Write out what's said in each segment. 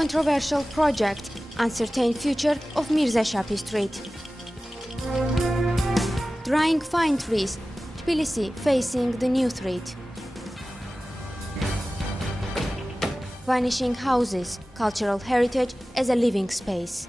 controversial project, uncertain future of Mirza Shafi Street. Drying fine trees, Tbilisi facing the new threat. Vanishing houses, cultural heritage as a living space.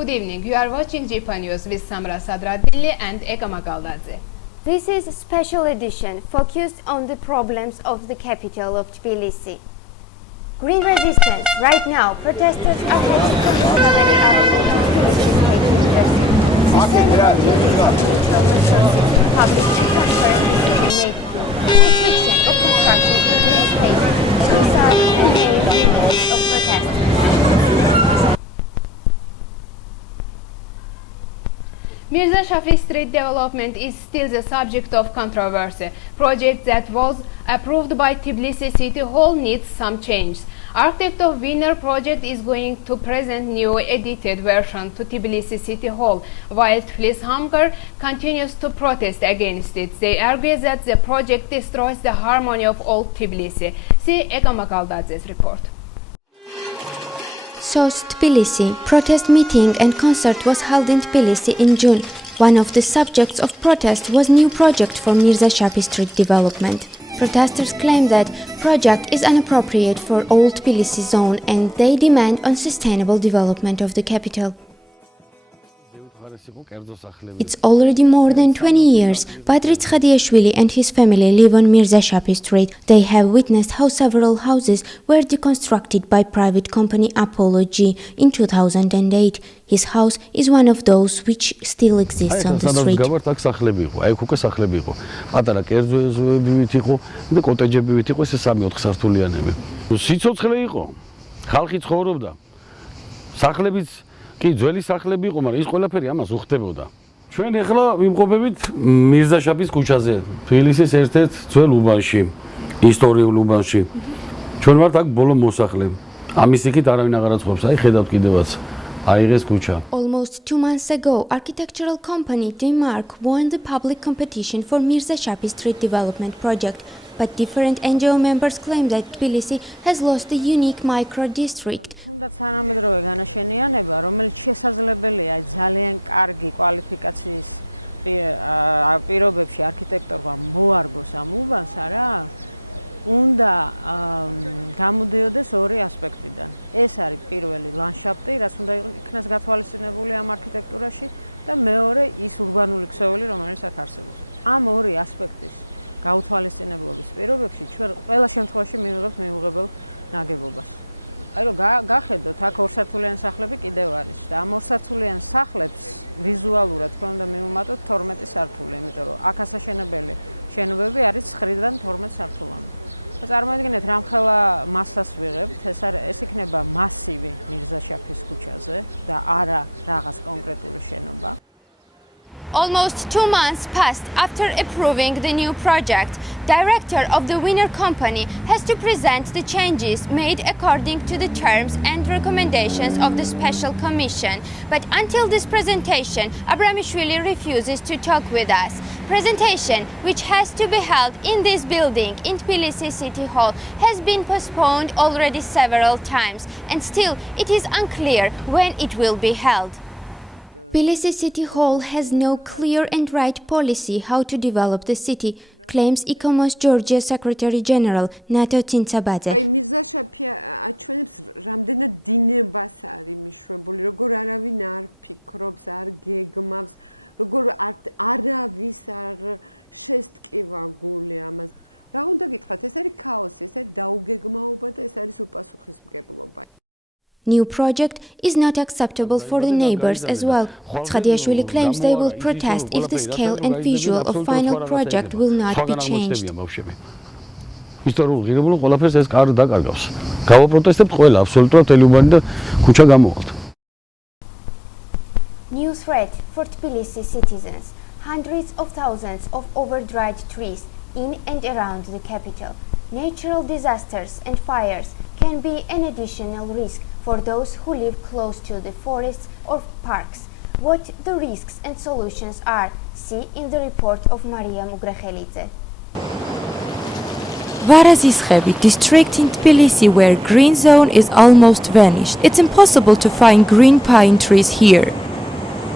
Good evening. You are watching GIPA News with Samra Sadradilli and Eka Makaldadze. This is a special edition focused on the problems of the capital of Tbilisi. Green resistance. Right now, protesters are heading from Rustaveli Avenue to Tbilisi State University. Sustainable using of natural resources, public and transparent decision making, restriction of construction to green spaces. These are the main demands of protesters. Mirza Shafi Street development is still the subject of controversy. Project that was approved by Tbilisi City Hall needs some change. Architect of winner project is going to present new edited version to Tbilisi City Hall, while Tbilisi Hunger continues to protest against it. They argue that the project destroys the harmony of old Tbilisi. See Eka Makaldadze's report. SOS Tbilisi protest meeting and concert was held in Tbilisi in June. One of the subjects of protest was new project for Mirza Shafi Street development. Protesters claim that project is inappropriate for old Tbilisi zone and they demand unsustainable development of the capital. It's already more than 20 years. Badrit Khadiashvili and his family live on Mirza Shafi Street. They have witnessed how several houses were deconstructed by private company Apollo G in 2008. His house is one of those which still exists on the street. კი ძველი სახლები იყო, მაგრამ ის ყველაფერი ამას უხდებოდა. ჩვენ ახლა ვიმყოფებით მირზა შაფის ქუჩაზე, თბილისის ერთ-ერთ ძველ უბანში, ისტორიულ უბანში. ჩვენ ვართ აქ ბოლო მოსახლე. ამის იქით არავინ აღარ აწყობს, აი ხედავთ კიდევაც. აიღეს ქუჩა. Almost 2 months ago, architectural company Demark won the public competition for Mirza Shafi Street development project. But different NGO members claim that Tbilisi has lost the unique micro-district. თუნდაც თანამედროვე განაშენიანება, რომელიც შესაძლებელია ძალიან კარგი კვალიფიკაციის პირობებში არქიტექტორმა მოარგოს ამ უბანს, არა? უნდა გამოდიოდეს ორი ასპექტიდან. ეს არის პირველი ლანდშაფტი, რაც უნდა იქნას გათვალისწინებული ამ არქიტექტურაში და მეორე ის ურბანული ქსოვილი, რომელიც აქ არსებობს. ამ ორი ასპექტის გაუთვალისწინებლობის პირობებში ჩვენ ყველა შემთხვევაში მიუღებელ ნაგებობას. აი რომ გახედოთ, აქ ორსართულიანი სახლები კიდევ არის და ამ ორსართულიან სახლებს ვიზუალურად თქვენ უნდა მივუმატოთ 12 სართული, იმიტომ რომ აქ ასაშენებელი შენობები არის 9-დან 12 სართულამდე. წარმოიდგინეთ, რამხელა მასას ვიღებთ, ეს იქნება მასივი მირზა შაფის ქუჩაზე და არა რაღაც კონკრეტული შენობა. Almost 2 months passed after approving the new project. Director of the winner company has to present the changes made according to the terms and recommendations of the special commission. But until this presentation, Abramishvili refuses to talk with us. Presentation, which has to be held in this building in Tbilisi City Hall, has been postponed already several times, and still it is unclear when it will be held. Tbilisi City Hall has no clear and right policy how to develop the city, claims ICOMOS Georgia Secretary General Nato Tintsabadze. აი მირზა შაფი აჩვენებს რამდენად დინებას არის მიშვებული, როგორ არავინ არ ფიქრობს, არ გეგმავს, როგორ არავის არ შესტკივა გული ამას. რა უნდა გითხრათ, ეს არის ქაოსი, ეს არის დაუგეგმაობა და ეს არის უპასუხისმგებლობა. New project is not acceptable for the neighbors as well. Khadiashvili claims they will protest if the scale and visual of final project will not be changed. ისტორიულ ღირებულო ყველაფერს ეს კარგი დაკარგავს. გავაპროტესტებთ ყველა, აბსოლუტურად მთელი უბანი და ქუჩა გამოვალთ. New threat for Tbilisi citizens. Hundreds of thousands of overdried trees in and around the capital. Natural disasters and fires can be an additional risk for those who live close to the forests or parks. What the risks and solutions are, see in the report of Maria Mugrechelidze. Varazishevi district in Tbilisi, where green zone is almost vanished. It's impossible to find green pine trees here.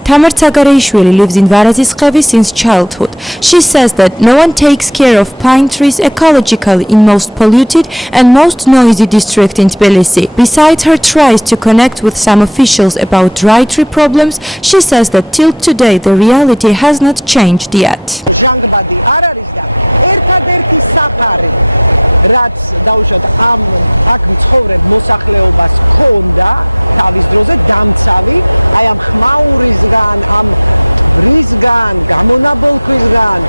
Tamar Tsagareishvili lives in Varazishevi since childhood. She says that no one takes care of pine trees ecologically in most polluted and most noisy district in Tbilisi. Besides her tries to connect with some officials about dry tree problems, she says that till today the reality has not changed yet. ჟანგბადი არ არის და ერთადერთი საფარი რაც დაუშვათ ამ აქ მცხოვრებ მოსახლეობას ქონდა თავის დროზე დამცავი აი ამ ხმაურისგან ამ ბრისგან გამონაბოლქვისგან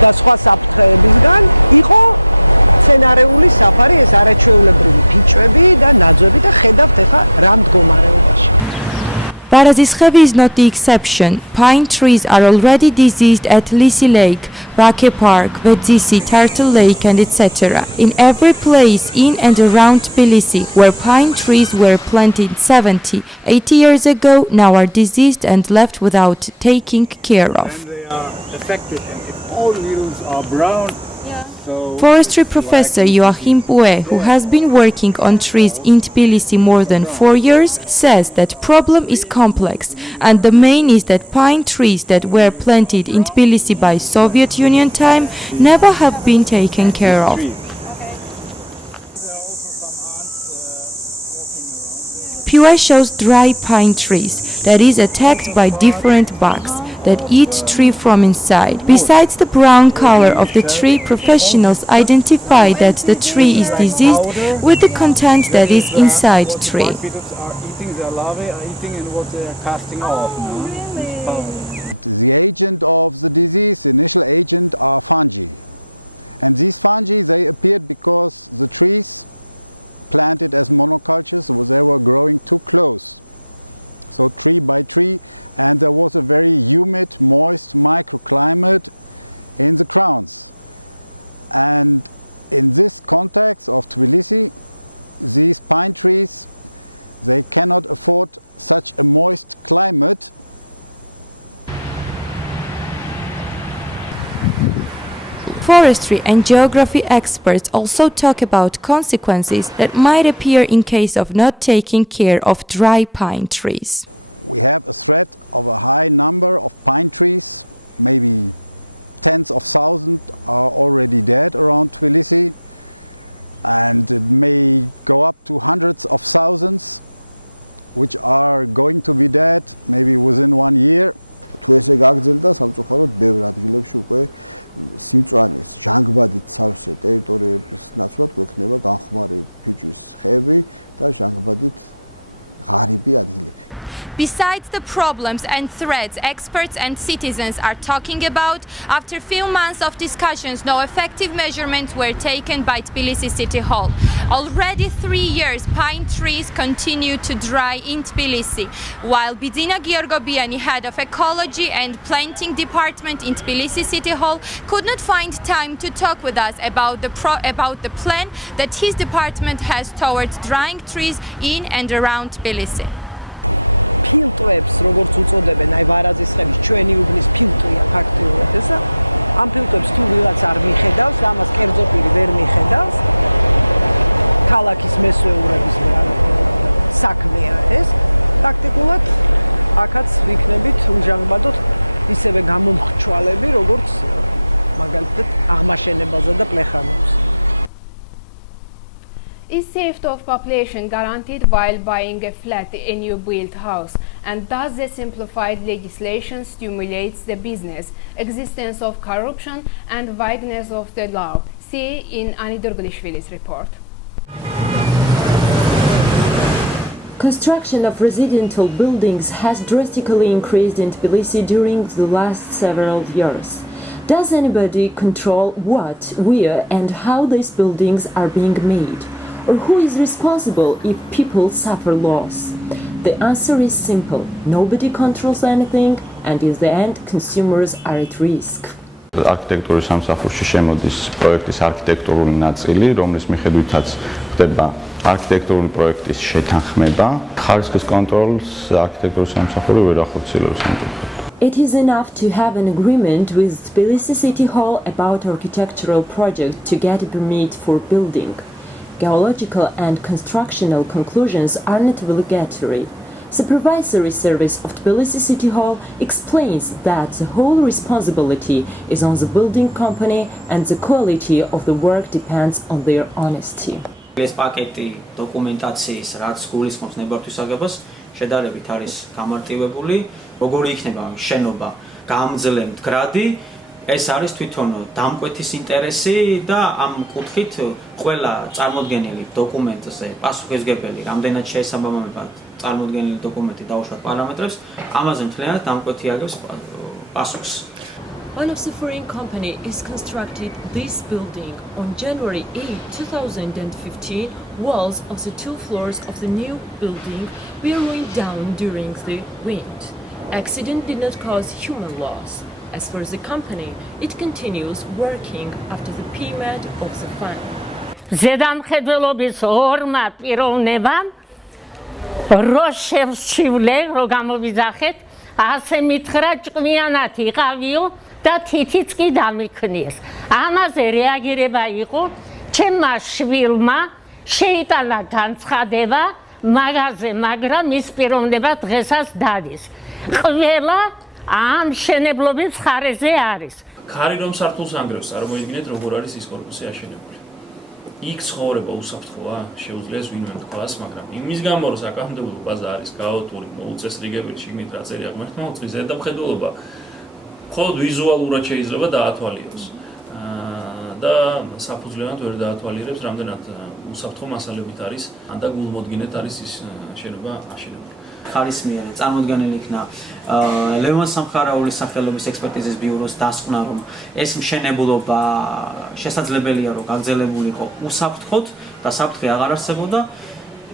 და სხვა საფრთხეებისგან იყო სცენარეული საფარი ეს არაჩვეულებრივი ფიჭვები და ნაძვები და ხედავთ ახლა რა მდგომარეობაში. Varazishevi is not the exception. Pine trees are already diseased at Lisi Lake, Rake Park, Vedzisi, Turtle Lake and etc. In every place in and around Tbilisi where pine trees were planted 70, 80 years ago now are diseased and left without taking care of. And they are affected, and if all needles are brown, Forestry professor Joachim Pue, who has been working on trees in Tbilisi more than 4 years, says that problem is complex, and the main is that pine trees that were planted in Tbilisi by Soviet Union time never have been taken care of. Pue shows dry pine trees that is attacked by different bugs that eat tree from inside. Besides the brown color of the tree, professionals identify that the tree is diseased with the content that is inside tree. beetles are eating their larvae, are eating and what they are casting off. The agent of the disease, the initial agent, are fungi. And these fungi, they appeared because the trees planted as monocultures, they were growing too close. So tree by tree, and there was a very humid, moist microclimate in the crowns. And in this context of Tbilisi, these pine trees, they cannot afford such a moist climate. Forestry and geography experts also talk about consequences that might appear in case of not taking care of dry pine trees. We have a threat of a high number of pine trees, maybe tens of thousands are already dead around Tbilisi, and it may go up to hundreds of thousands which are going to be dead maybe within 1 year. თუ ესე გაგრძელდა სამწუხაროდ ბევრ ადგილებში უკვე სიმწვანეს ჟანგბადით სავსე ტერიტორიების ნაცვლად გვექნება განხმარი ფიჭვის ხეები და ჟანგბადით ღარიბი ადგილები. Besides the problems and threats experts and citizens are talking about, after a few months of discussions, no effective measurements were taken by Tbilisi City Hall. Already 3 years, pine trees continue to dry in Tbilisi, while Bidzina Georgobiani, head of Ecology and Planting Department in Tbilisi City Hall, could not find time to talk with us about the plan that his department has towards drying trees in and around Tbilisi. ფილტვებს, როგორც უწოდებენ, აი ვარაზისხევის ჩვენი უბნის ფილტვია ფაქტიურად ესა. ამ ფილტვებს თუ ვიღაც არ მიხედავს, ამას კერძო პირი ვერ მიხედავს. ქალაქის მესვეურების საქმეა ეს. პრაქტიკულად აქაც ვიქნებით უჟანგბადოთ ისევე გამომხჩვალები, როგორც მაგალითად აღმაშენებაზე და პლეხანებზე. Is safety of population guaranteed while buying a flat, a new built house? And does the simplified legislation stimulates the business, existence of corruption and vagueness of the law? See in Ani Durgulishvili's report. Construction of residential buildings has drastically increased in Tbilisi during the last several years. Does anybody control what, where and how these buildings are being made? Or who is responsible if people suffer loss? The answer is simple. Nobody controls anything, and in the end, consumers are at risk. არქიტექტურის სამსახურში შემოდის პროექტის არქიტექტურული ნაწილი, რომლის მიხედვითაც ხდება არქიტექტურული პროექტის შეთანხმება. ხარისხის კონტროლს არქიტექტურის სამსახური ვერ ახორციელებს ამ კუთხით. It is enough to have an agreement with Tbilisi City Hall about architectural project to get a permit for building. Geological and constructional conclusions are not obligatory. Supervisory Service of Tbilisi City Hall explains that the whole responsibility is on the building company and the quality of the work depends on their honesty. ეს პაკეტი დოკუმენტაციის, რაც გულისხმობს ნებართვისაგებას, შედარებით არის გამარტივებული. როგორი იქნება შენობა გამძლე მდგრადი, ეს არის თვითონ დამკვეთის ინტერესი და ამ კუთხით ყველა წარმოდგენილი დოკუმენტზე პასუხისმგებელი, რამდენად შეესაბამება წარმოდგენილი დოკუმენტი დაუშვათ პარამეტრებს, ამაზე მთლიანად დამკვეთი აგებს პასუხს. One of the foreign company is constructed this building. On January 8, 2015, walls of the 2 floors of the new building were ruined down during the wind. Accident did not cause human loss. As for the company, it continues working after the payment of the fine. ზედამხედველობის ორმა პიროვნებამ რო შევსჩივლე, რო გამოვიძახეთ, ასე მითხრა ჭკვიანად იყავიო და თითიც კი დამიქნიეს. ამაზე რეაგირება იყო ჩემმა შვილმა შეიტანა განცხადება მაგაზე, მაგრამ ის პიროვნება დღესაც დადის. ყველა ამ შენებლობის ხარეზე არის. ქარი რომ სართულს ანგრევს, წარმოიდგინეთ როგორ არის ის კორპუსი აშენებული. იქ ცხოვრება უსაფრთხოა, შეუძლია ვინმე თქვას, მაგრამ იმის გამო რომ საკანონმდებლო ბაზა არის გაოტური, მოუწესრიგებელი შიგნით რა წერია ღმერთმა უწყის ზედამხედველობა მხოლოდ ვიზუალურად შეიძლება დაათვალიეროს. და საფუძვლიანად ვერ დაათვალიერებს, რამდენად უსაფრთხო მასალებით არის, ან და გულმოდგინედ არის ის შენობა აშენებული. ხარისმიანი წარმოდგენილი იქნა ლევან სამხარაულის სახელობის ექსპერტიზის ბიუროს დასკვნა, რომ ეს მშენებლობა შესაძლებელია რომ გაგრძელებულიყო უსაფრთხოდ და საფრთხე აღარ არსებობდა.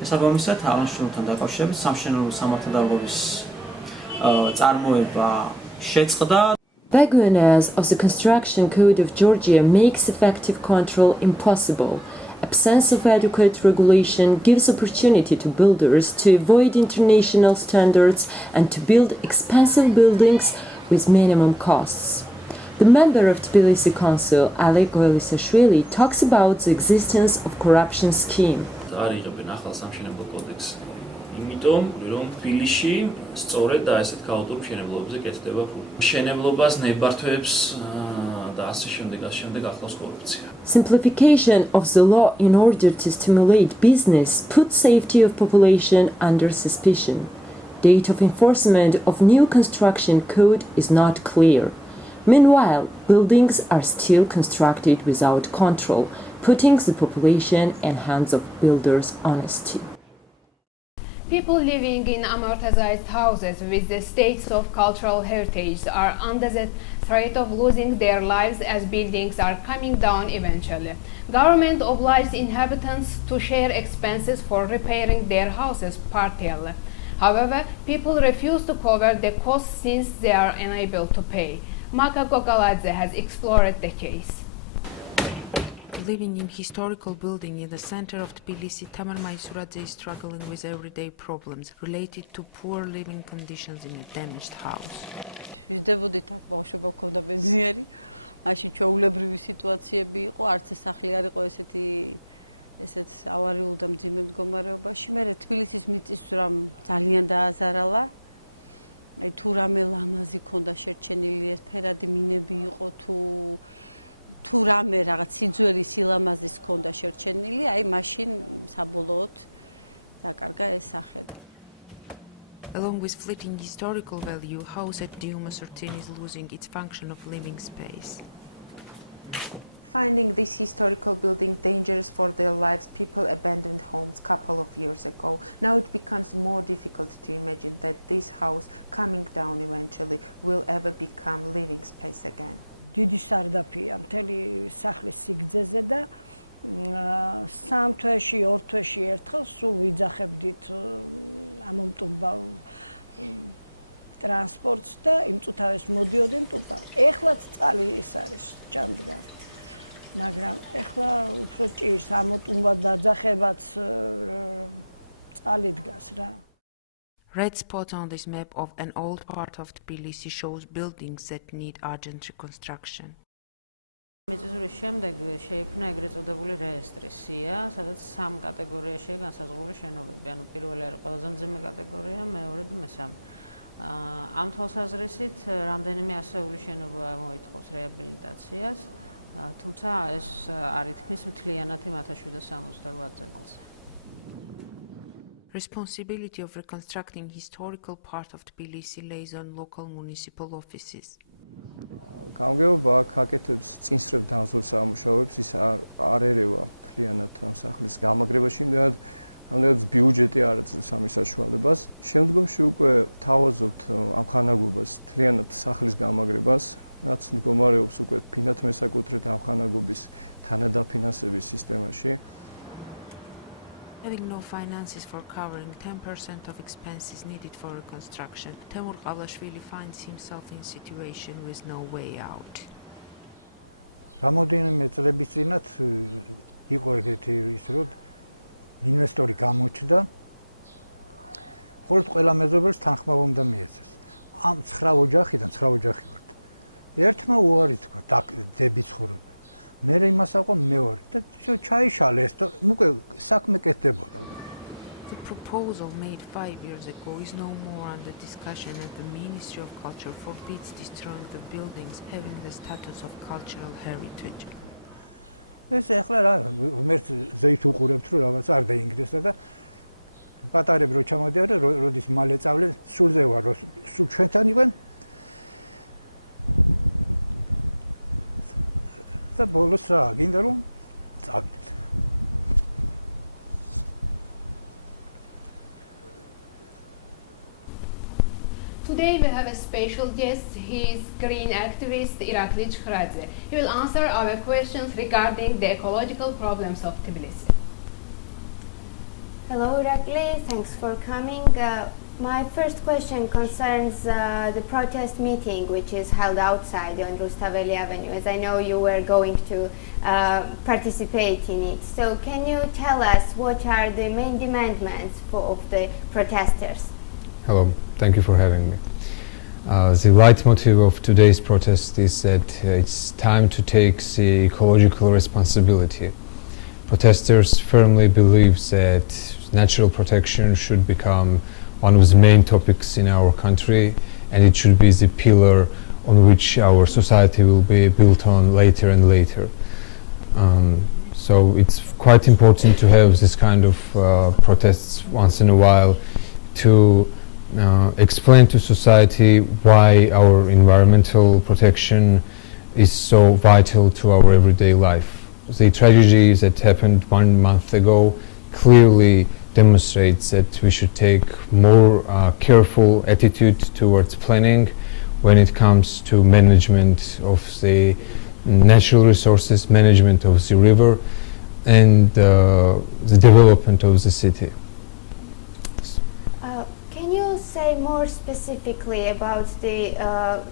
შესაბამისად, აღნიშნულთან დაკავშირებით სამშენებლო სამართალდარღვევის წარმოება შეწყდა. Vagueness of the construction code of Georgia makes effective control impossible. Absence of adequate regulation gives opportunity to builders to avoid international standards and to build expensive buildings with minimum costs. The member of Tbilisi Council, Oleg Goelisashvili, talks about the existence of corruption scheme. იმიტომ რომ თბილისში სწორედ და ესეთ ქაოტურ მშენებლობებზე კეთდება ფული. მშენებლობას ნებართვებს და ასე შემდეგ ახლავს კორუფცია. Simplification of the law in order to stimulate business puts safety of population under suspicion. Date of enforcement of new construction code is not clear. Meanwhile, buildings are still constructed without control, putting the population in hands of builders' honesty. People living in amortized houses with the status of cultural heritage are under the threat of losing their lives as buildings are coming down eventually. Government obliges inhabitants to share expenses for repairing their houses partially. However, people refuse to cover the costs since they are unable to pay. Maka Kokaladze has explored the case. Living in historical building in the center of Tbilisi, Tamar Maisuradze is struggling with everyday problems related to poor living conditions in a damaged house. ვიზდებოდით აქ ბავშვობა მქონდა ბენზინერი, მაშინ ჩვეულებრივი სიტუაციები იყო, არც ეს სახლი არ იყო ესეთ ავარიულ და მძიმე მდგომარეობაში. მე თბილისის მიწისძვრამ ძალიან დააზარალა. აი თუ რამე ლამაზი ქონდა შერჩენილი, ეს ფერადი მინები იყო თუ რამე რაღაც სიძველი სილამაზის ქონდა შერჩენილი, აი მაშინ საბოლოოდ დაკარგა ეს სახე. Along with fleeting historical value, house at Diuma 13 is losing its function of living space. Finding this historical building dangerous for their lives, people abandoned homes a couple of years ago. Now it becomes more difficult to imagine that this house coming down eventually will ever become living space again. დიდი სარდაფია მთელი სახლის სიგრძეზე და 3 თვეში, 2 თვეში ერთხელ სულ ვიძახებდით ამომტუმბავ ტრანსპორტს და იმ წუთავეს მოდიოდნენ ტუპა. ეხლაც წალი ის არის ჭანდგარი. მაგრამ ეხლა უფრო ჭირს ამოტუმბა დაძახებაც წალი დგას რა. Red spot on this map of an old part of Tbilisi shows buildings that need urgent reconstruction. მიწისძვრის შემდეგ შეიქმნა ეგრეთ წოდებული რეესტრი სია, სადაც სამ კატეგორიაშია განსაზღვრული შენობები. ანუ პირველი არის ყველაზე მძიმე კატეგორია, მეორე და მესამე. ამ თვალსაზრისით რამდენიმე ასეული შენობა მოითხოვს რეაბილიტაციას, თუმცა ეს არ ითქმის მთლიანად იმ 1768 წელს. Responsibility of reconstructing historical part of Tbilisi lays on local municipal offices. გამგეობა აქ აკეთებს წინსრებ დამზულ სამუშაოებს, ის არ ერევა მთლიანად ამ სახლის გამაგრებაში, რამდენადაც ბიუჯეტი არ აძლევს ამის საშუალებას. შემდგომში უკვე თავაზობთ ამ ხანაგობას მთლიანად სახლის გამაგრებას, რაც მდგომარეობს უკვე ფინათ მესაკუთრეთ ამ ხანაგობის თანადაფინანსების სისტემაში. Having no finances for covering 10% of expenses needed for reconstruction, Temur Qavlashvili finds himself in a situation with no way out. Რამდენიმე წლების წინათ იყო ეგეთი ის რომ ინვესტორი გამოჩნდა, ხოლო ყველა მეზობელს თანხმა უნდა მიეცეს. ამ 9 ოჯახიდან 9 ოჯახი ვართ. ერთმა უარი თქვა დები ცხოვრება. მე იმას აყვა მეორე და ჩაიშალე ეს და უკვე საქმე კეთდებოდა. The proposal made 5 years ago is no more under discussion and the Ministry of Culture forbids destroying the buildings having the status of cultural heritage. ეს ახლა რა მერც ზეით უყურებთ რომ რაღაც არ დაინგრესა და პატარები რო ჩამოდიან და როდის მალე წავლენ სულზე ვარ რომ სულ ჩვენთან იყვენ და ბოლოს რა გინდა რომ წავიდეთ. Today we have a special guest. He is green activist Irakli Chkhradze. He will answer our questions regarding the ecological problems of Tbilisi. Hello Irakli, thanks for coming. My first question concerns the protest meeting which is held outside on Rustaveli Avenue, as I know you were going to participate in it. So can you tell us what are the main demands of the protesters? Hello, thank you for having me. The leitmotif of today's protest is that it's time to take the ecological responsibility. Protesters firmly believe that natural protection should become one of the main topics in our country, and it should be the pillar on which our society will be built on later and later. So it's quite important to have this kind of protests once in a while to explain to society why our environmental protection is so vital to our everyday life. The tragedy that happened 1 month ago clearly demonstrates that we should take more careful attitude towards planning when it comes to management of the natural resources, management of the river, and the development of the city. Can you say more specifically about the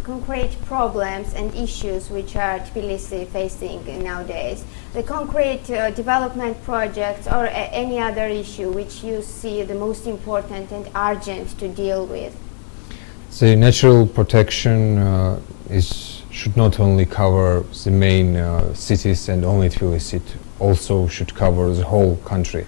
concrete problems and issues which are Tbilisi facing nowadays? The concrete development projects or any other issue which you see the most important and urgent to deal with? The natural protection should not only cover the main cities and only Tbilisi, it also should cover the whole country.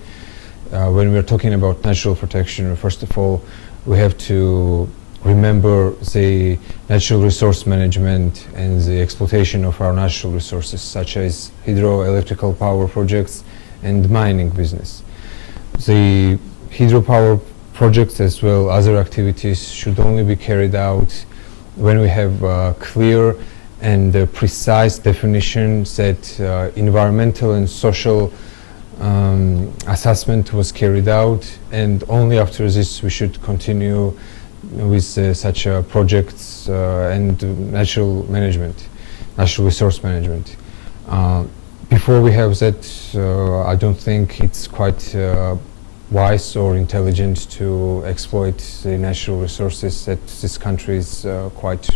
When we are talking about natural protection, first of all, we have to remember the natural resource management and the exploitation of our natural resources, such as hydroelectrical power projects and mining business. The hydropower projects as well other activities should only be carried out when we have clear and precise definitions that environmental and social assessment was carried out, and only after this we should continue with such projects and natural resource management. Before we have that, I don't think it's quite wise or intelligent to exploit the natural resources that this country is quite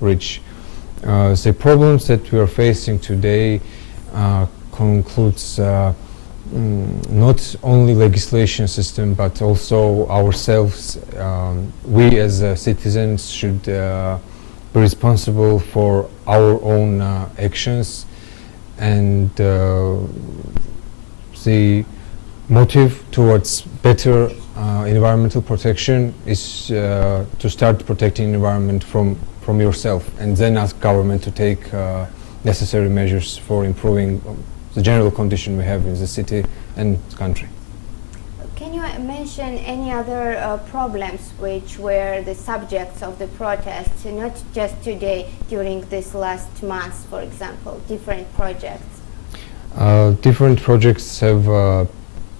rich. The problems that we are facing today concludes not only legislation system but also ourselves. We as citizens should be responsible for our own actions, and the motive towards better environmental protection is to start protecting the environment from yourself, and then ask government to take necessary measures for improving the general condition we have in the city and the country. Can you mention any other problems which were the subjects of the protests, not just today, during this last month, for example, different projects? Different projects have,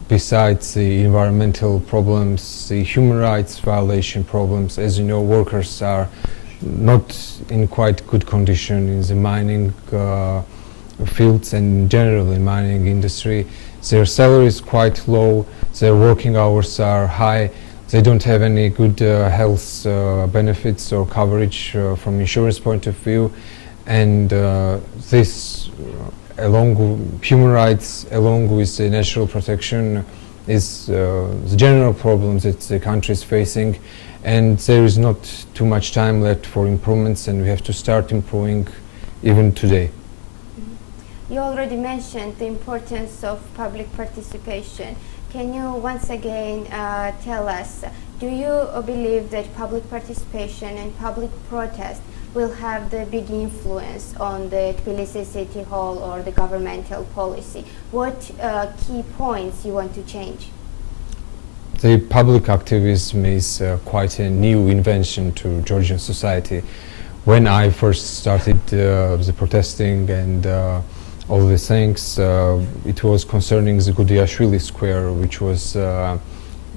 besides the environmental problems, the human rights violation problems. As you know, workers are not in quite good condition in the mining fields and generally mining industry. Their salary is quite low, their working hours are high, they don't have any good health benefits or coverage from insurance point of view, and this along with human rights, along with the natural protection, is the general problems that the country is facing, and there is not too much time left for improvements, and we have to start improving even today. You already mentioned the importance of public participation. Can you once again tell us, do you believe that public participation and public protest will have the big influence on the Tbilisi City Hall or the governmental policy? What key points you want to change? The public activism is quite a new invention to Georgian society. When I first started the protesting and all the things, it was concerning the Gudiashvili Square, which was the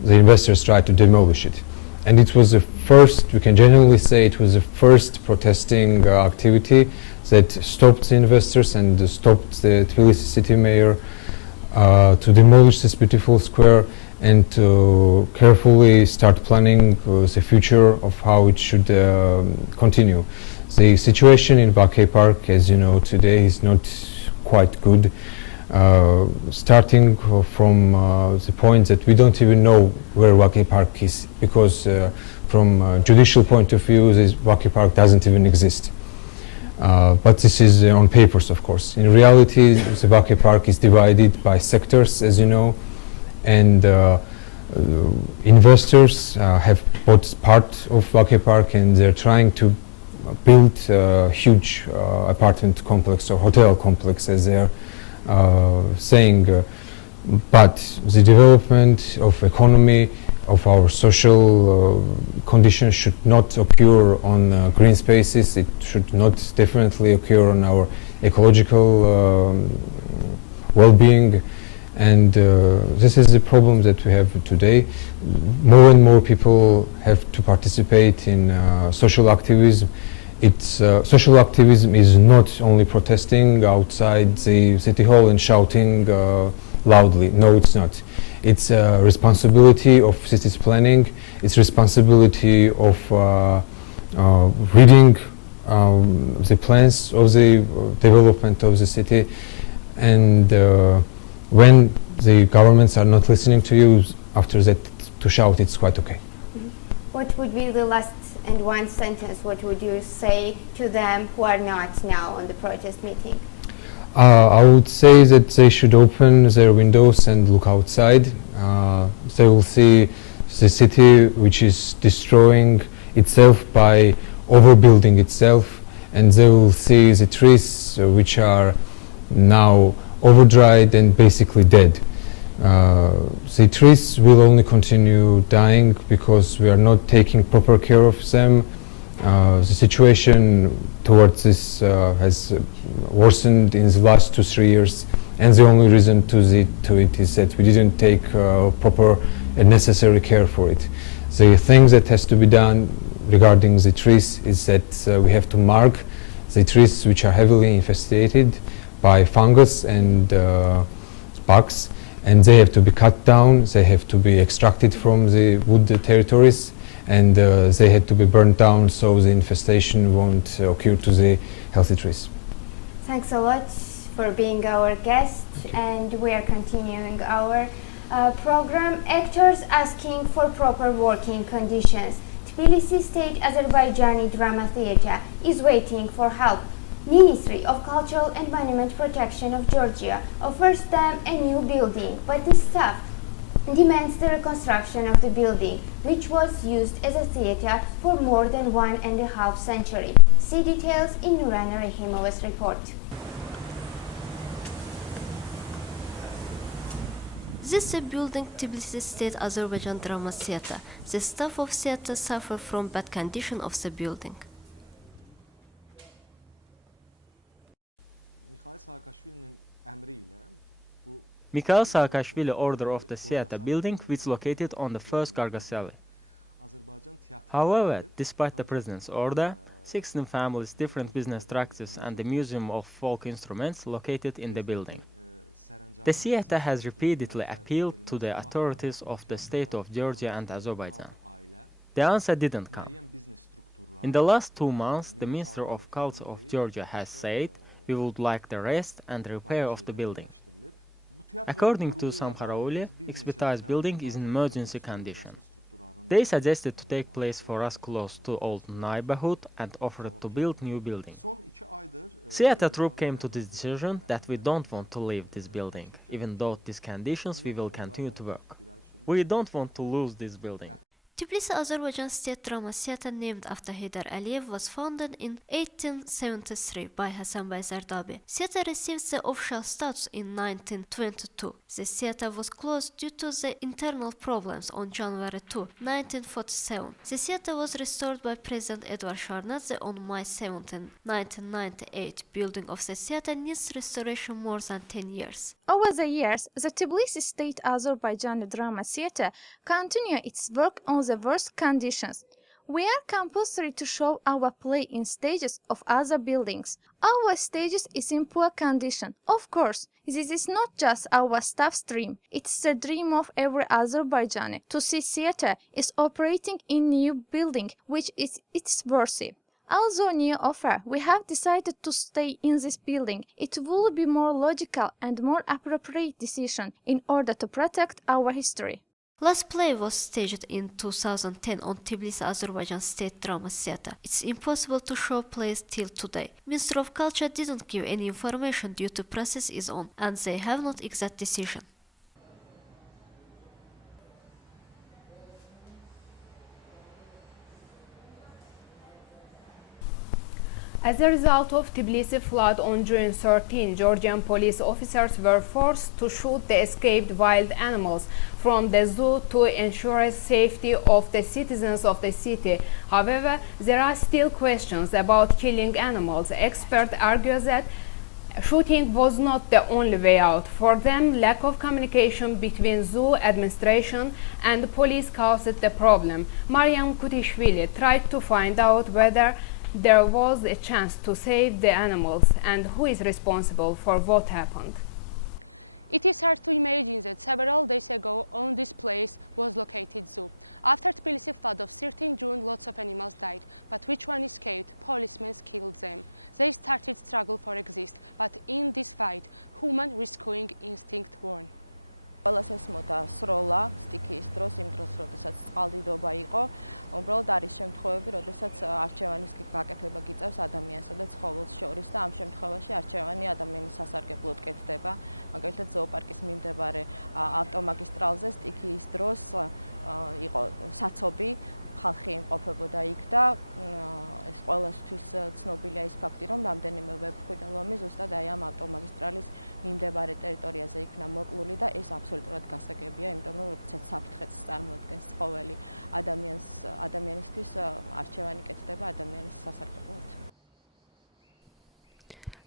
investors tried to demolish it. And it was the first, we can genuinely say it was the first protesting activity that stopped the investors and stopped the Tbilisi city mayor to demolish this beautiful square and to carefully start planning the future of how it should continue. The situation in Vake Park, as you know, today is not quite good. Starting from the point that we don't even know where Vake Park is, because from a judicial point of view, this Vake Park doesn't even exist. But this is on papers, of course. In reality, the Vake Park is divided by sectors, as you know, and investors have bought part of Vake Park, and they're trying to build a huge apartment complex or hotel complex, as they're saying, but the development of economy, of our social conditions should not occur on green spaces. It should not definitely occur on our ecological well-being, and this is the problem that we have today. More and more people have to participate in social activism. Social activism is not only protesting outside the city hall and shouting loudly. No, it's not. It's a responsibility of city's planning. It's responsibility of reading the plans of the development of the city, and when the governments are not listening to you, after that to shout, it's quite okay. What would be the last and one sentence, what would you say to them who are not now on the protest meeting? I would say that they should open their windows and look outside. They will see the city which is destroying itself by overbuilding itself, and they will see the trees which are now overdried and basically dead. The trees will only continue dying because we are not taking proper care of them. The situation towards this has worsened in the last 2-3 years, and the only reason to it is that we didn't take proper and necessary care for it. The thing that has to be done regarding the trees is that we have to mark the trees which are heavily infested by fungus and bugs, and they have to be cut down, they have to be extracted from the wood territories, and they had to be burnt down so the infestation won't occur to the healthy trees. Thanks a lot for being our guest, and we are continuing our program. Actors asking for proper working conditions. Tbilisi State Azerbaijani Drama Theatre is waiting for help. Ministry of Cultural and Monument Protection of Georgia offers them a new building, but the staff demands the reconstruction of the building, which was used as a theatre for more than 1.5 centuries. See details in Nurana Rahimova's report. This is a building Tbilisi State Azerbaijan Drama Theatre. The staff of theatre suffer from bad condition of the building. Mikhail Saakashvili order of the theatre building, which is located on the first Gargasali. However, despite the president's order, 16 families, different business structures and the Museum of Folk Instruments located in the building. The theatre has repeatedly appealed to the authorities of the state of Georgia and Azerbaijan. The answer didn't come. In the last 2 months, the Minister of Culture of Georgia has said we would like the rest and repair of the building. According to Samkharauli, expertise building is in emergency condition. They suggested to take place for us close to old neighborhood and offered to build new building. Theatre troupe came to the decision that we don't want to leave this building. Even though these conditions, we will continue to work. We don't want to lose this building. Tbilisi Azerbaijan State Drama Theatre, named after Heydar Aliyev, was founded in 1873 by Hasanbey Zardabi. Theatre received the official status in 1922. The theatre was closed due to the internal problems on January 2, 1947. The theatre was restored by President Edward Shevardnadze on May 17, 1998. Building of the theatre needs restoration more than 10 years. Over the years, the Tbilisi State Azerbaijani Drama Theatre continued its work on the worst conditions. We are compulsory to show our play in stages of other buildings. Our stages is in poor condition. Of course, this is not just our staff's dream. It's the dream of every Azerbaijani to see theatre is operating in new building, which is its worthy. Although new offer, we have decided to stay in this building. It will be more logical and more appropriate decision in order to protect our history. Last play was staged in 2010 on Tbilisi Azerbaijan State Drama Theatre. It's impossible to show plays till today. Ministry of Culture didn't give any information due to process is on, and they have not exact decision. As a result of Tbilisi flood on June 13, Georgian police officers were forced to shoot the escaped wild animals from the zoo to ensure safety of the citizens of the city. However, there are still questions about killing animals. Experts argue that shooting was not the only way out. For them, lack of communication between zoo administration and police caused the problem. Mariam Kutishvili tried to find out whether there was a chance to save the animals and who is responsible for what happened. It is hard to imagine that several days ago on this place was located zoo. After Tbilisi flood of 13 June, lots of animals died, but which one escaped? Policemen killed them. They started struggle for exist, but in this fight, human rescuing instinct won. ყველას ესმოდა სროლა სტიქიის დროს, იმ დროს, როდესაც წყალდიდობა იყო, უბრალოდ არის შემთხვევები, როდესაც არჩევანის გაკეთება გიწევს ადამიანსა და ცხოველს შორის და ამ შემთხვევაში არჩევანი ადამიანის სასარგებლოდ კეთდება. მაგალითად, ზოოპარკის მიმდებარე ავტომაგისტრალზე სტიქიის დროს იყო საცობი, ხალხი იმყოფებოდა იქ და ეს ყველასთვის ცნობილია ის ფაქტი, რომ რამდენიმე ვეფხვი და ლომი ზუსტად აი ამ ავტომაგისტრალის მიმდებარე ტერიტორიაზე იქნა მოკლული და ეს აბსოლუტურად გასაგებია, იმიტომ რომ როდესაც საფრთხეს წარმოადგენს ცხოველი ადამიანისთვის არჩევანი კეთდება ადამიანის სასარგებლოდ.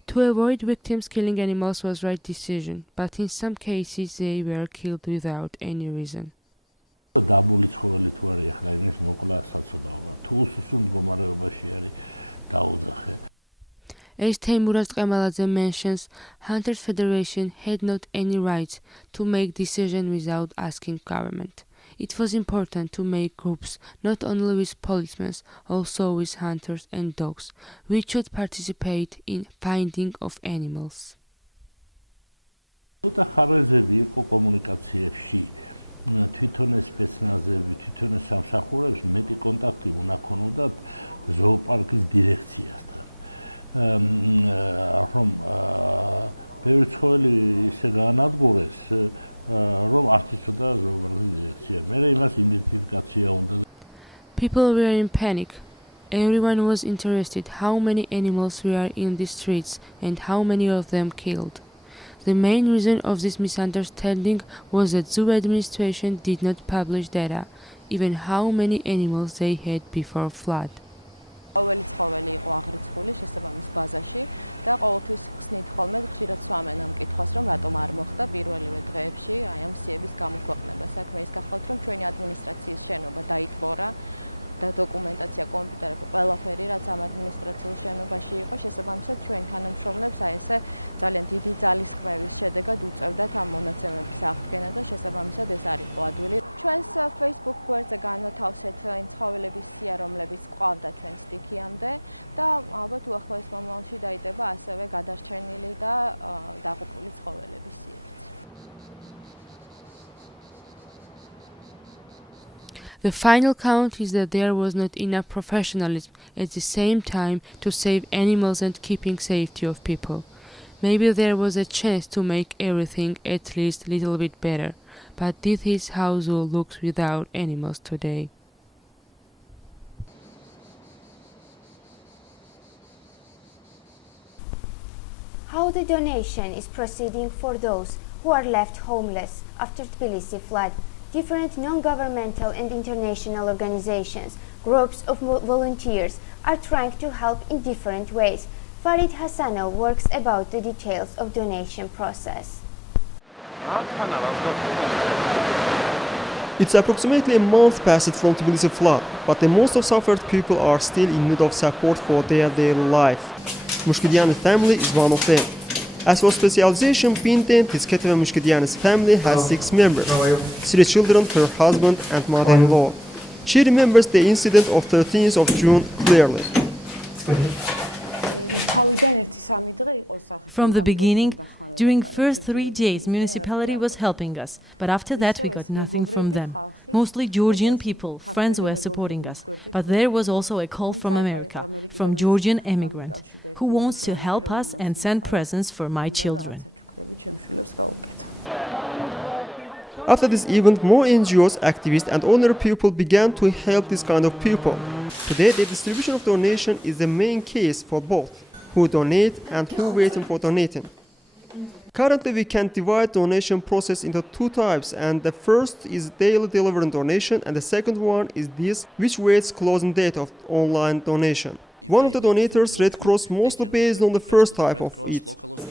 To avoid victims killing animals was right decision, but in some cases they were killed without any reason. დაბული ცხოველი თუ არის ახლა იმის მოკლა საცოდაობა თუ უსუსო მდგომარეობაში არის დაუძახე. As Teimuraz Qamaladze mentions, Hunters Federation had not any rights to make decisions without asking government. It was important to make groups not only with policemen, also with hunters and dogs, which should participate in finding of animals. ცოტა ხარვეზები იყო კომუნიკაციებში თვითონ ეს სპეცნაზები, თვითონ ეს სამსახურებს მეტი კონტაქტი უნდა ქონოდათ ზოოპარკის დირექციასთან. რომ ბევრი ცხოველი ისე გაანადგურეს, რომ არც იცოდა ზოოპარკის დირექცია. მე იმას იდენტიფიკაცია უნდა. People were in panic. Everyone was interested how many animals were in the streets and how many of them killed. The main reason of this misunderstanding was that zoo administration did not publish data, even how many animals they had before flood. ყოველი ცხოველი იყო აღრიცხული შესაბამის ბაზაში და ყოველთვის ხსნით ხოლმე ხშირად სვამენ ამ კითხვას, რომ რატომ არ მოხდა პირველივე დღეებში აი ამ სიების გამოქვეყნება. საქმე ის გახლავთ, რომ ჩვენი ადმინისტრაციის შენობა დაიტბორა და დოკუმენტაცია, კომპიუტერები, ყველაფერი, რაც ამ ადმინისტრაციულ შენობაში იყო, შესაბამისად ჩვენ თანამშრომლებს აი ესე ძალიან დიდი ძალისხმევის შედეგად უწევდათ ამ მონაცემების აღდგენა და შესაბამისად ეს არ იყო ადვილი. ჩვენს Facebook გვერდზე განვათავსეთ ცხოველების სია, რომლებიც ყვავდა ჩვენ სტიქიამდე და ალბათ უახლოეს მომავალში დაიდება ასევე გადარჩენილი და დაღუპული ცხოველების სიებიც. The final count is that there was not enough professionalism at the same time to save animals and keeping safety of people. Maybe there was a chance to make everything at least a little bit better, but this is how zoo looks without animals today. How the donation is proceeding for those who are left homeless after Tbilisi flood. Different non-governmental and international organizations, groups of volunteers are trying to help in different ways. Farid Hassanov works about the details of donation process. It's approximately a month passed from Tbilisi flood, but the most of suffered people are still in need of support for their daily life. Mushkidiani family is one of them. As for specialization, Pinten, Tisketeva Mushkidiani's family has 6 members, 3 children, her husband and mother-in-law. She remembers the incident of 13th of June clearly. From the beginning, during first 3 days, municipality was helping us, but after that we got nothing from them. Mostly Georgian people, friends were supporting us, but there was also a call from America, from Georgian immigrant, who wants to help us and send presents for my children. After this event, more NGOs, activists and ordinary people began to help this kind of people. Today, the distribution of donation is the main case for both who donate and who waiting for donating. Currently, we can divide donation process into 2 types, and the first is daily delivery donation, and the second one is this, which waits closing date of online donation. One of the donators, Red Cross, mostly based on the first type of it.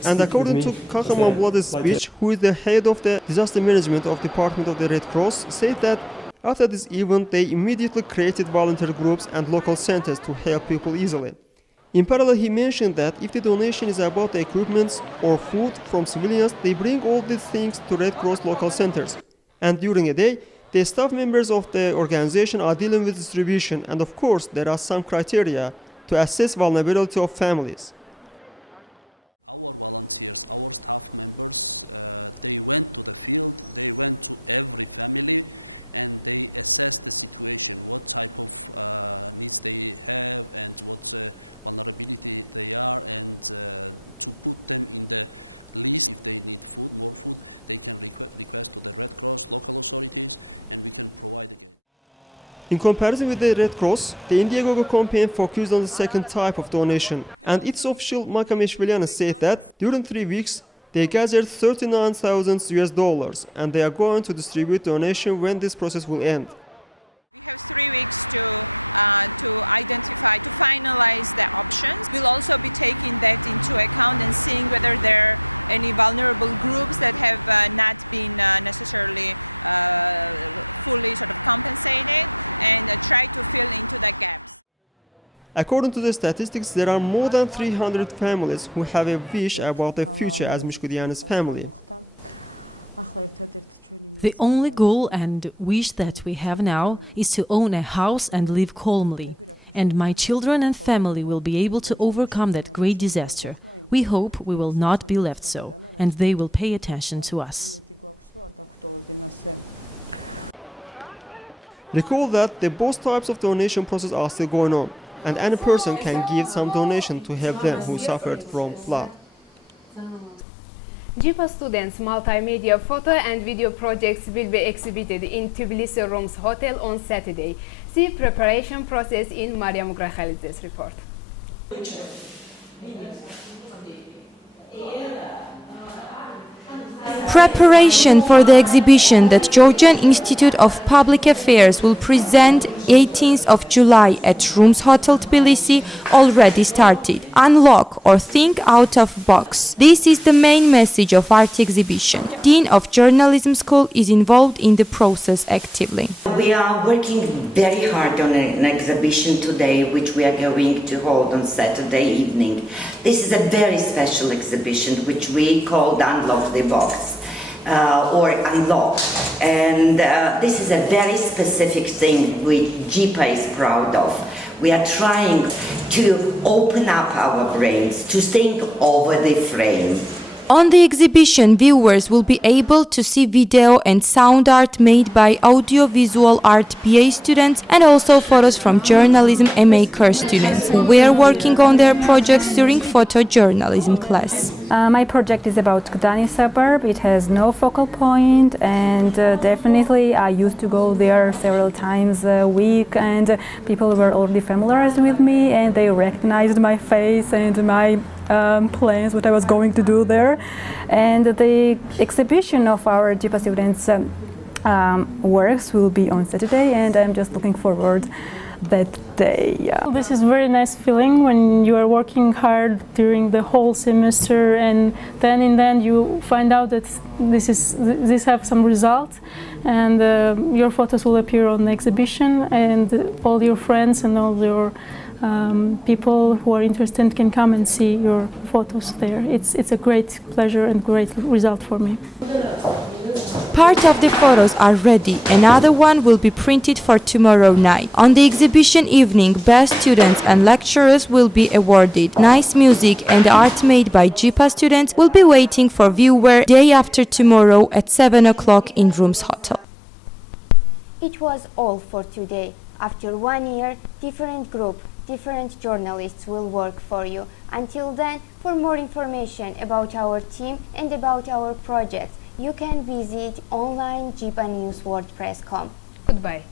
And according to Kahraman Vlad's speech, who is the head of the disaster management of Department of the Red Cross, said that after this event, they immediately created volunteer groups and local centers to help people easily. In parallel, he mentioned that if the donation is about the equipment or food from civilians, they bring all these things to Red Cross local centers. And during a day, the staff members of the organization are dealing with distribution, and of course, there are some criteria to assess vulnerability of families. Our volunteers, our staff members, they went to the field, they went to every family, and they assess the situation, what type of needs they have and what vulnerability they are, and to put them in the list. If they need food, more food, they can request to the Red Cross, local authorities, and we can provide again. In comparison with the Red Cross, the Indiegogo campaign focused on the second type of donation, and its official Makameshviliana said that during 3 weeks, they gathered $39,000 and they are going to distribute donation when this process will end. We have 3 weeks to identify, to finalize the options. We'll also be taking that into account and seeing whether there are any vulnerable groups that have not been necessarily fully sort of compensated, and try to fill into the gaps. According to the statistics, there are more than 300 families who have a wish about the future as Mishkudian's family. The only goal and wish that we have now is to own a house and live calmly. And my children and family will be able to overcome that great disaster. We hope we will not be left so, and they will pay attention to us. Recall that both types of donation process are still going on, and any person can give some donation to help them who suffered from flood. GIPA students' multimedia photo and video projects will be exhibited in Tbilisi Rooms Hotel on Saturday. See preparation process in Mariam Ugrachalidzes report. Preparation for the exhibition that Georgian Institute of Public Affairs will present 18th of July at Rooms Hotel Tbilisi already started. Unlock or think out of box. This is the main message of art exhibition. Dean of Journalism School is involved in the process actively. We are working very hard on an exhibition today, which we are going to hold on Saturday evening. This is a very special exhibition, which we called Unlock the Box. Or unlock. And this is a very specific thing which GIPA is proud of. We are trying to open up our brains, to think over the frame. On the exhibition, viewers will be able to see video and sound art made by audiovisual art BA students and also photos from journalism MA course students who were working on their projects during photojournalism class. My project is about Gdani suburb. It has no focal point, and definitely I used to go there several times a week, and people were already familiarized with me and they recognized my face and my plans, what I was going to do there. And the exhibition of our GIPA students' works will be on Saturday, and I'm just looking forward that day. Yeah. This is a very nice feeling when you are working hard during the whole semester, and then in the end you find out that this have some results, and your photos will appear on the exhibition, and all your friends and all your people who are interested can come and see your photos there. It's a great pleasure and great result for me. Part of the photos are ready, another one will be printed for tomorrow night. On the exhibition evening, best students and lecturers will be awarded. Nice music and art made by GIPA students will be waiting for viewer day after tomorrow at 7 o'clock in Rooms Hotel. It was all for today. After 1 year, different group, different journalists will work for you. Until then, for more information about our team and about our projects, you can visit online GIPA News WordPress.com. Goodbye.